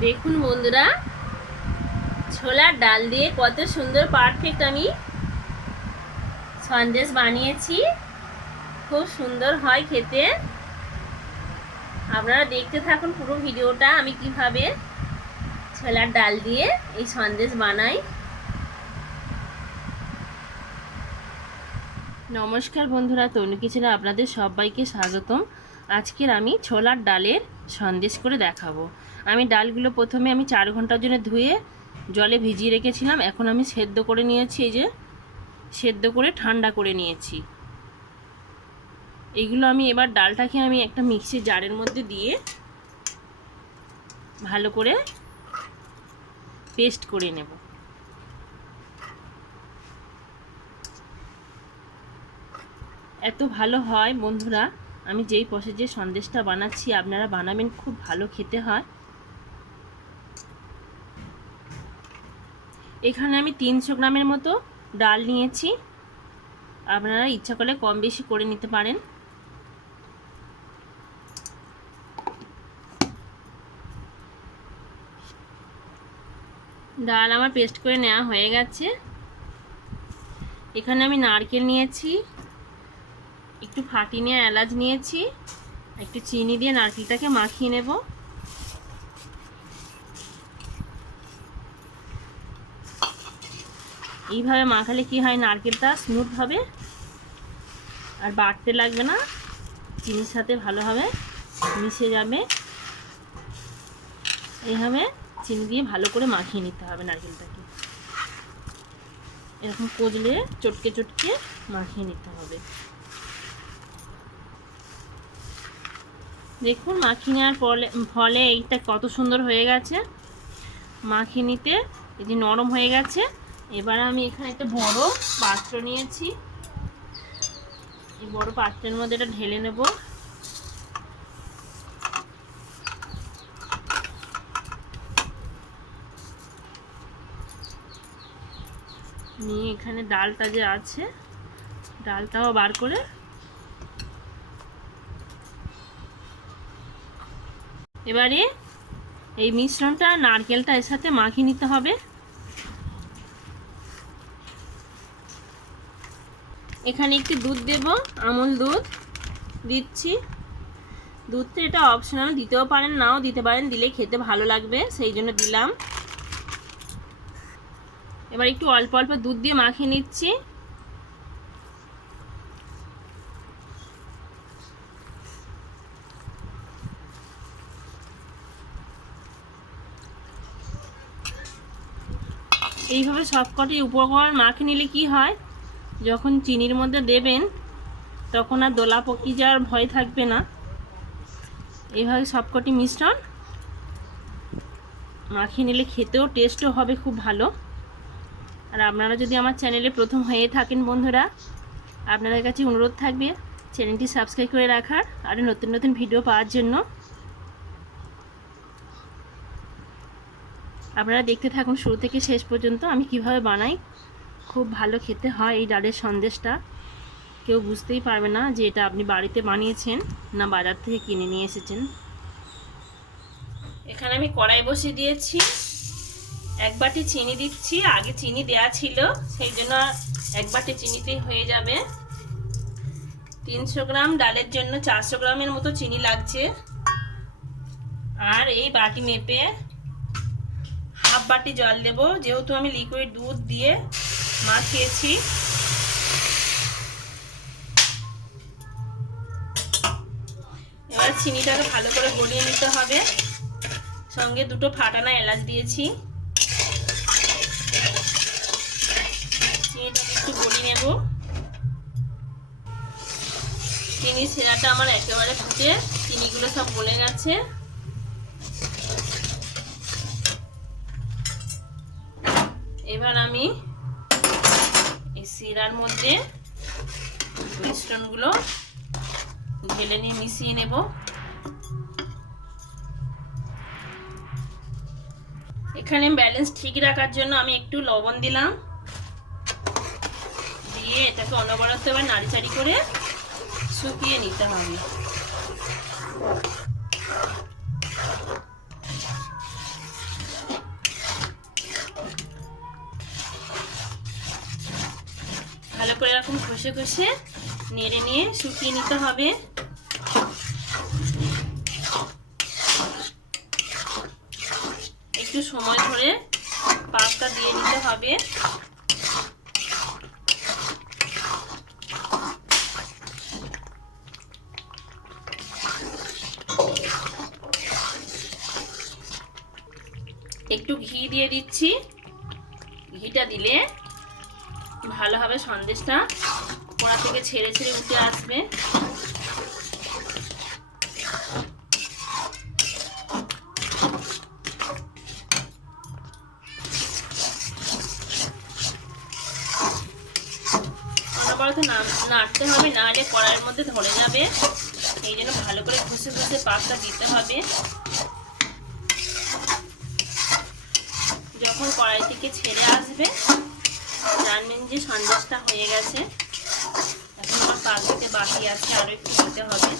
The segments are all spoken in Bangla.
দেখুন বন্ধুরা, ছোলার ডাল দিয়ে কত সুন্দর পারফেক্ট আমি সন্দেশ বানিয়েছি। খুব সুন্দর হয় খেতে। আপনারা দেখতে থাকুন পুরো ভিডিওটা, আমি কীভাবে ছোলার ডাল দিয়ে এই সন্দেশ বানাই। নমস্কার বন্ধুরা, তনু আপনাদের সবাইকে স্বাগতম। আজকের আমি ছোলার ডালের সন্দেশ করে দেখাবো। আমি ডালগুলো প্রথমে আমি চার ঘণ্টার জন্য ধুয়ে জলে ভিজিয়ে রেখেছিলাম। এখন আমি সেদ্ধ করে নিয়েছি, এই যে সেদ্ধ করে ঠান্ডা করে নিয়েছি। এগুলো আমি এবার ডালটাকে আমি একটা মিক্সির জারের মধ্যে দিয়ে ভালো করে পেস্ট করে নেব। এত ভালো হয় বন্ধুরা, আমি যেই যে সন্দেশটা বানাচ্ছি, আপনারা বানাবেন, খুব ভালো খেতে হয়। এখানে আমি তিনশো গ্রামের মতো ডাল নিয়েছি। আপনারা ইচ্ছা করলে কম বেশি করে নিতে পারেন। ডাল আমার পেস্ট করে নেওয়া হয়ে গেছে। এখানে আমি নারকেল নিয়েছি, একটু ফাটি নিয়ে এলাচ নিয়েছি, একটু চিনি দিয়ে নারকেলটাকে মাখিয়ে নেব। এইভাবে মাখালে কি হয়? নারকেলটা স্মুথ হবে। আর বাড়তে লাগবে না। চিনির সাথে ভালোভাবে মিশে যাবে। এইভাবে চিনি দিয়ে ভালো করে মাখিয়ে নিতে হবে নারকেলটাকে। এরকম কজলে চটকে চটকে মাখিয়ে নিতে হবে। দেখুন, মাখিয়ে নেওয়ার ফলে ফলে এইটা কত সুন্দর হয়ে গেছে। মাখিয়ে নিতে যে নরম হয়ে গেছে। এবার আমি এখানে একটা বড় পাত্র নিয়েছি। এই বড় পাত্রের মধ্যে এটা ঢেলে নেব। নিয়ে এখানে ডালটা যে আছে, ডালটাও বার করে এবারে এই মিশ্রণটা নারকেলটা এর সাথে মাখিয়ে নিতে হবে। এখানে একটি দুধ দেব, আমুল দুধ দিচ্ছি। দুধটা এটা অপশনাল দিতেও পারেন, নাও দিতে পারেন, দিলে খেতে ভালো লাগবে, সেই জন্য দিলাম। এবার একটু অল্প অল্প দুধ দিয়ে মাখিয়ে নিচ্ছি। এইভাবে সবকটি উপকরণ মাখিয়ে নিলে কি হয়? যখন চিনির মধ্যে দেবেন, তখন আর দোলা পকি যাওয়ার ভয় থাকবে না। এইভাবে সবকটি মিশ্রণ মাখিয়ে নিলে খেতেও টেস্টও হবে খুব ভালো। আর আপনারা যদি আমার চ্যানেলে প্রথম হয়ে থাকেন বন্ধুরা, আপনাদের কাছে অনুরোধ থাকবে চ্যানেলটি সাবস্ক্রাইব করে রাখার আর নতুন নতুন ভিডিও পাওয়ার জন্য। আপনারা দেখতে থাকুন শুরু থেকে শেষ পর্যন্ত আমি কীভাবে বানাই। খুব ভালো খেতে হয় এই ডালের সন্দেশটা। কেউ বুঝতেই পারবে না যে এটা আপনি বাড়িতে বানিয়েছেন না বাজার থেকে কিনে নিয়ে এসেছেন। এখানে আমি কড়াই বসিয়ে দিয়েছি। এক বাটি চিনি দিচ্ছি। আগে চিনি দেয়া ছিল, সেই জন্য এক বাটি চিনিতেই হয়ে যাবে। তিনশো গ্রাম ডালের জন্য চারশো গ্রামের মতো চিনি লাগছে। আর এই বাটি মেপে হাফ বাটি জল দেব। যেহেতু আমি লিকুইড দুধ দিয়ে মাখিয়েছি এবার চিনিটাকে ভালো করে গলিয়ে নিতে হবে। সঙ্গে দুটো ফাটানা এলাচ দিয়েছি। চিনিটাকে একটু গলিয়ে নেব। চিনি সেরাটা আমার একেবারে ফুটে, চিনিগুলো সব গলে গেছে। এবার আমি এই শিরার মধ্যে মিশ্রণগুলো ঢেলে নিয়ে মিশিয়ে নেব। এখানে ব্যালেন্স ঠিক রাখার জন্য আমি একটু লবণ দিলাম। দিয়ে এটাকে অনবরত এবার নাড়িচাড়ি করে শুকিয়ে নিতে হবে। এরকম ঘষে ঘষে নেড়ে নিয়ে শুকিয়ে নিতে হবে। একটু সময় ধরে পাকটা দিয়ে নিতে হবে। একটু ঘি দিয়ে দিচ্ছি। ঘিটা দিলে ভালোভাবে সন্দেশটা? কোড়া থেকে ছেড়ে ছেড়ে উঠে আসবে। নাড়তে হবে নাড়লে কড়াইয়ের মধ্যে ধরে যাবে। এই জন্য ভালো করে ঘষে ঘষে পাকটা দিতে হবে। যখন কড়াই থেকে ছেড়ে আসবে জানবেন যে সন্দেশটা হয়ে গেছে। এখন আমার পাক বাকি আছে আরও একটু দিতে হবে।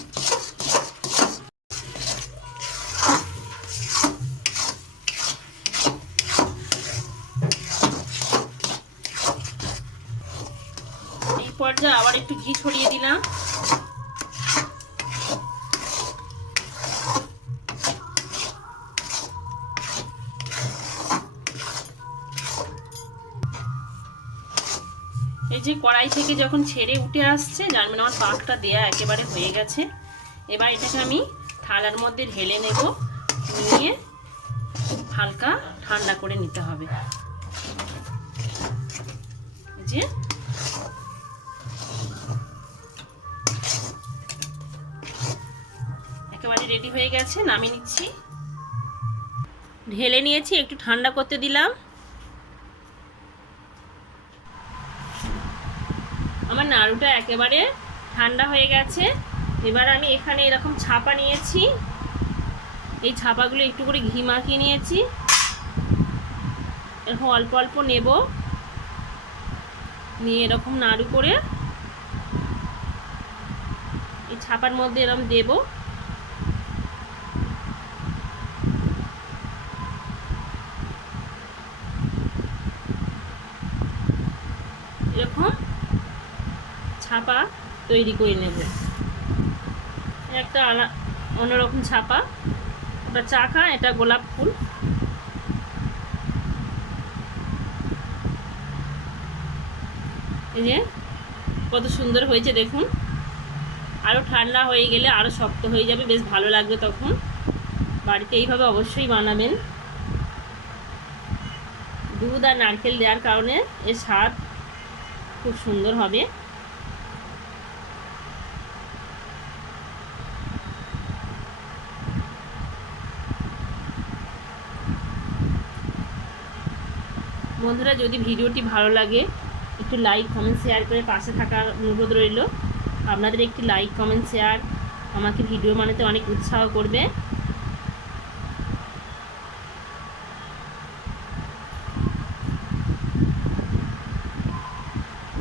এই পর্যায়ে আবার একটু ঘি ছড়িয়ে দিলাম। এই যে কড়াই থেকে যখন ছেড়ে উঠে আসছে জানবেন আমার পাকটা দেয়া একেবারে হয়ে গেছে, এবার এটাকে আমি থালার মধ্যে ঢেলে নেব, নিয়ে হালকা ঠান্ডা করে নিতে হবে। যে একেবারে রেডি হয়ে গেছে, নামিয়ে নিচ্ছি। ঢেলে নিয়েছি, একটু ঠান্ডা করতে দিলাম আমার নাড়ুটা একেবারে ঠান্ডা হয়ে গেছে। এবার আমি এখানে এরকম ছাপা নিয়েছি। এই ছাপাগুলো একটু করে ঘি মাখিয়ে নিয়েছি। এরকম অল্প অল্প নেব। নিয়ে এরকম নাড়ু করে এই ছাপার মধ্যে এরকম দেব এরকম ছাপা তৈরি করে নেব। একটা আলা, অন্যরকম ছাপা ওটা চাকা, এটা গোলাপ ফুল। এই যে, কত সুন্দর হয়েছে দেখুন। আরও ঠান্ডা হয়ে গেলে আরও শক্ত হয়ে যাবে, বেশ ভালো লাগবে তখন। বাড়িতে এইভাবে অবশ্যই বানাবেন। দুধ আর নারকেল দেওয়ার কারণে এর স্বাদ খুব সুন্দর হবে। বন্ধুরা, যদি ভিডিওটি ভালো লাগে, একটু লাইক কমেন্ট শেয়ার করে পাশে থাকার অনুরোধ রইল। আপনাদের একটি লাইক কমেন্ট শেয়ার আমাকে ভিডিও বানাতে অনেক উৎসাহ করবে।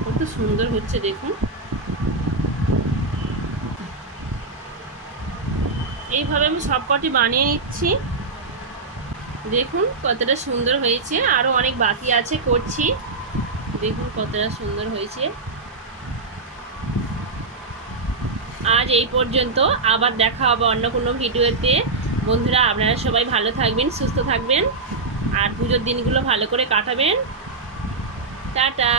কত সুন্দর হচ্ছে, দেখুন। এইভাবে আমি সবকটি বানিয়ে নিচ্ছি। দেখুন কতটা সুন্দর হয়েছে। আরও অনেক বাকি আছে করছি। দেখুন কতটা সুন্দর হয়েছে। আজ এই পর্যন্ত। আবার দেখা হবে অন্য কোনো ভিডিওতে। বন্ধুরা, আপনারা সবাই ভালো থাকবেন, সুস্থ থাকবেন। আর পুজোর দিনগুলো ভালো করে কাটাবেন। টাটা!